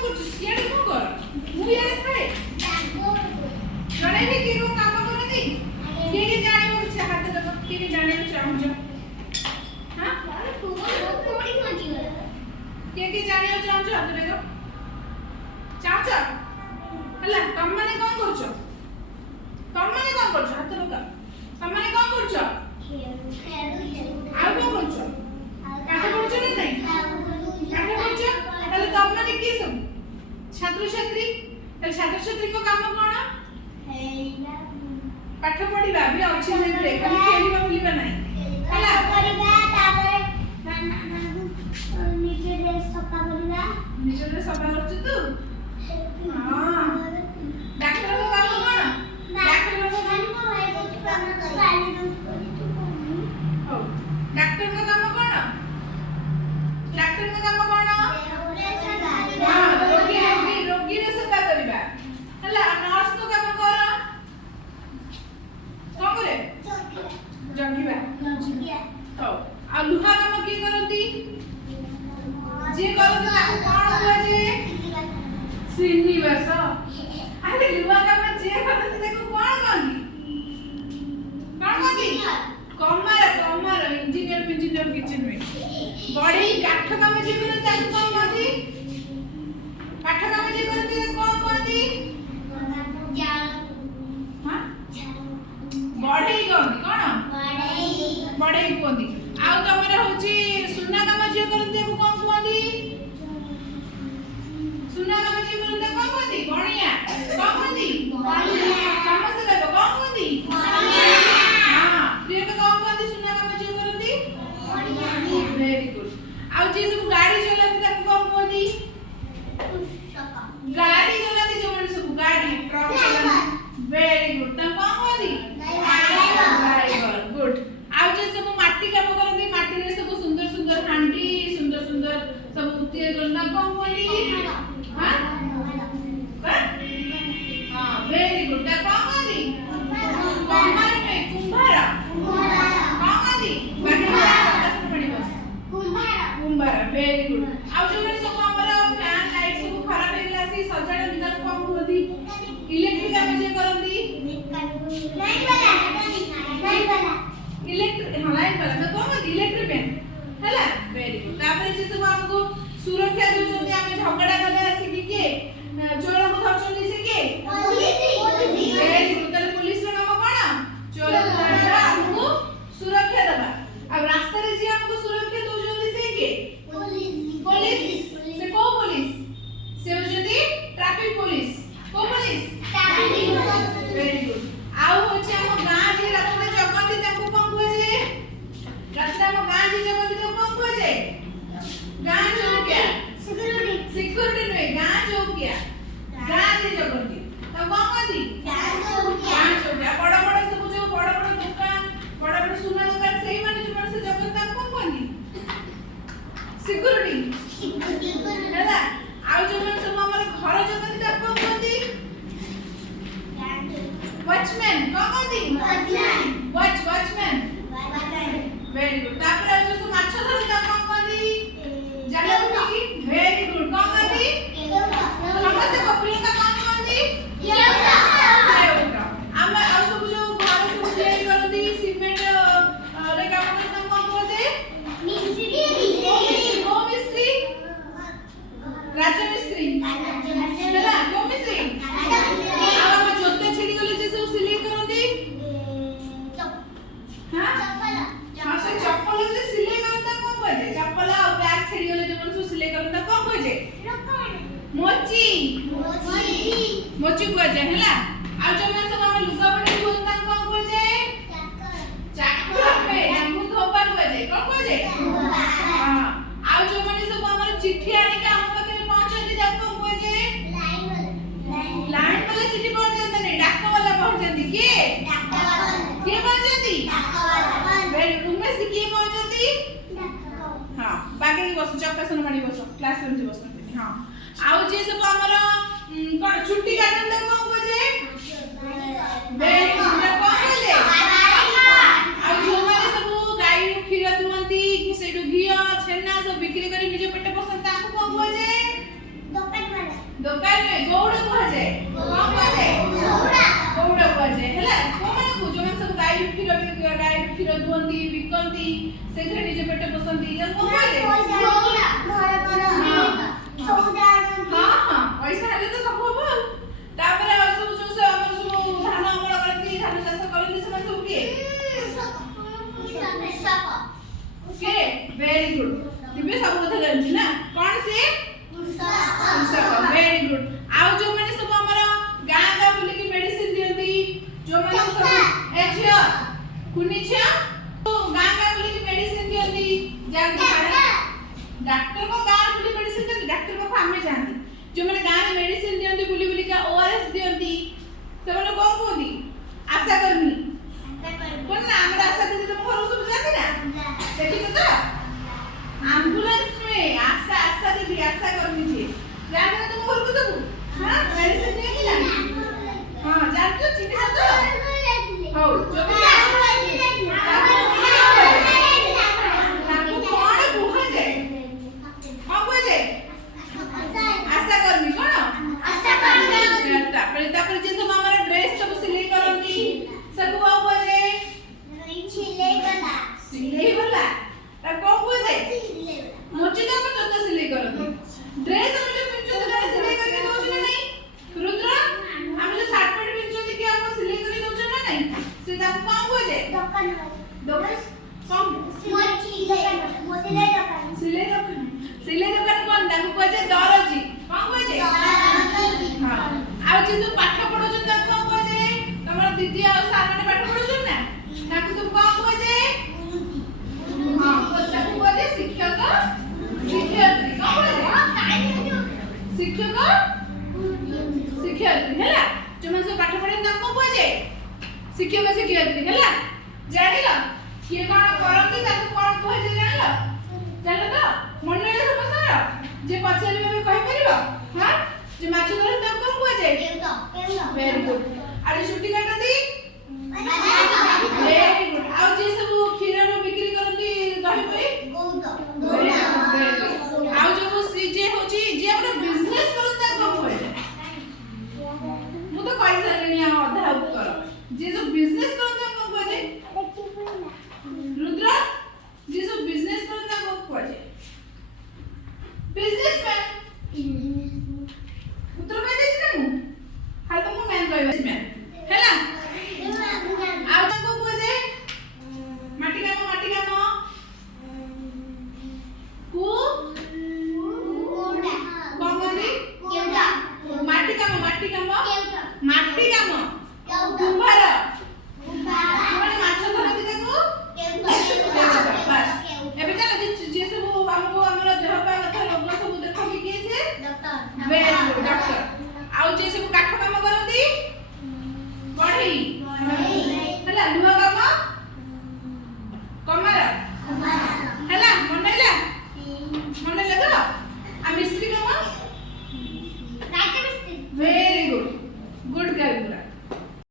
कौन करछ सियाड़े कौन कर मु यार थाए जणे भी के को काम करती के जाने को हाथ दब के जाने को चाहू छ हां तू थोड़ी मजी गला के जाने को चाहू छ हाथ देखो चाहू छ हला तुम माने कौन करछ हाथ लगा तुम माने कौन करछ आ कौन करछ काटे पड़छ नहीं काटे पड़छ ताले तुम माने की सब छात्र छात्री को काम कोन पाठ पढ़िबा भी अछि से खाली खेलिबा बुलिबा नहीं हला पढ़िबा तापर निजे ड्रेस सफा करछ तू हां डॉक्टर को काम कोन डॉक्टर को खाली को भाई कुछ काम कर गाली दूध करी तू हो डॉक्टर को काम कोन हां रोगी रे सेवा करबा हला नर्स को काम कर कोन करे जगिबा हो आ लुहा काम की करंती जे करंती ताको कोन हुआ जे श्रीनिवास अरे लुहा काम जे करंती ताको कोन कहंती कमर इंजीनियर किचन में बड़ी काठ काम जे करंती ताको कोन कहंती काठ काम जे करंती कोन कहंती हां बढ़ई कहंती कोन बढ़ई कहंती आ तमरे होची सुना काम जे करंती को कोन कहंती सुना काम जे करंती कोन कहंती गणिया कोन कहंती गणिया समस्त कहबो कोन कहंती गणिया हां प्रिय को कोन कहंती सुना काम जे करंती गणिया वेरी गुड आ जे सब गाड़ी चलाती ताको कोन कहंती गाड़ी चलाती जो मन सब गाड़ी ट्रक चलाती वेरी गुड ता कोन कहंती ड्राइवर गुड आ जे सब माटी काम करंती माटी रे सब सुंदर सुंदर हांडी सुंदर सुंदर सब उत्तीय करना कोन कहली हां हां वेरी गुड ता कोन कहली कुम्हार में कुम्हार कोन कहली बाकी सब पड़ी बस कुम्हार वेरी गुड आ जो मन सब हमरा फैन लाइट सब खराब हे गेला से सजाडा भीतर कोन कहती इलेक्ट्रिक काम जे करंती लाइट वाला इलेक्ट्रिक हां लाइट वाला तो कोन इलेक्ट्रिक फैन हैला वेरी गुड तापर जे सब हमको सुरक्षा देउछन्ती आमे झगड़ा गले आसी के चोर को धरछन्ती से के पुलिस वेरी गुड ताले पुलिस रो काम कोन चोर को धरबा हमको सुरक्षा देबा अब रास्ता रे जे हमको सुरक्षा देउछन्ती से के पुलिस से को पुलिस से होछन्ती ट्रैफिक पुलिस को पुलिस ट्रैफिक वेरी गुड आउ होचे हम गां जे रास्ता जगन्ती ताको कोन कहजे रास्ता हम गां जे जगन्ती ताको कोन कहजे गां चौकिया सिक्योरिटी नहीं गां चौकिया गां जे जगन्ती तो कोन कहती गां चौकिया बड़ बड़ सब जो बड़ बड़ दुकान बड़ बड़ सोना दुकान सही माने जो मन से जगन्ती ताको कोन कहती सिक्योरिटी हैला आउ जो मन सब हमर घर जगन्ती ताको कोन कहती वॉचमैन कोन कहती वॉचमैन वेरी गुड तापर जो सब माछ धरता कोन कहती जाने की वेरी गुड कोन कहती समस्त कपिल का कोन कहती केउटा हम और सब जो घर सब तैयारी करती सीमेंट रे काम करता कोन कहते मिस्त्री को मिस्त्री राजमिस्त्री हैला को मिस्त्री हम जोते छिड़ी गले जे सब सिलाई करती हां से चप्पल जे सिलाई करता कोन कहजे चप्पल और बैग छिड़ी गले जे मन सब सिलाई करता कोन कहजे मोची कहजे हैला आ जो मन सब हम लुगा पड़ी बोलता कोन कहजे चाकर पे हमहु धोबा कहजे कोन कहजे हां आ जो मन सब हमर चिट्ठी आनी के हम पाके पहुंचती जा कोन कहजे लाइन वाला चिट्ठी पहुंचते नहीं डाक वाला पहुंचती के पहुंचती वेरी उनमें से के पहुंचती हां बाकी बस चक्कासन माडी बस क्लासरूम जे बसती हां आउ जे सब हमर कोन छुट्टी काटन त कोन कहजे वेरी गुड कोन कहजे आउ जो माने सब गाई खीर दुहंती कि सेडु घिया छेना सब बिक्री करी निजे पेट पोषण ताको कोन कहजे दुकान में गौड़ कह जाए कौन कह जाए गौड़ कह जाए हैला को माने को जो सब गाय क्षीर दुहंती बिकंती सेथरे निजे पेट बसंती या को कह जाए हां हां पैसा हेले तो सब हो तापर और सब जो से हमर सब धान अमल करती धान चाष करती से सब के के वेरी गुड तिबे सब कथा जानछि ना कोन से कृषक वेरी गुड आउ जो माने सब हमर गां गां बुली की मेडिसिन दियंती जो माने सब ए छियो कुनी छियो तो गां गां बुली की मेडिसिन दियंती जानती डॉक्टर को गां बुली मेडिसिन दियंती डॉक्टर को हमें जानती जो माने गां में मेडिसिन दियंती बुली बुली का ओआरएस दियंती से माने कोन कोंदी आशा करनी कोन ना हमरा आशा दीदी तुम घर सब जानती ना देखि तो एम्बुलेंस में आशा दीदी आशा करनी छे जाने तुम घर को सब हां मेडिसिन दिए कि हां जान तो चिन्ह तो हो जो भी सिलाई दुकान कोन ताकू कह जे दरजी कोन कह जे हां आ जे सब पाठ पढो छ ताकू कोन कह जे हमर दीदी आ सार माने पाठ पढो छ ना ताकू सब कोन कह जे हां तो ताकू कह जे शिक्षक शिक्षयित्री कोन कह जे शिक्षक शिक्षयित्री हैला जो मन सब पाठ पढे ताकू कह जे शिक्षक शिक्षयित्री हैला जानिलो किए कोन करंती ताकू कोन कह जे जानलो चलो तो मंडले समस्या जे पछले में कहि परिबो हां जे माछ धरे त कोन को जाय वेरी गुड अरे छुट्टी काटती वेरी गुड आ जे सब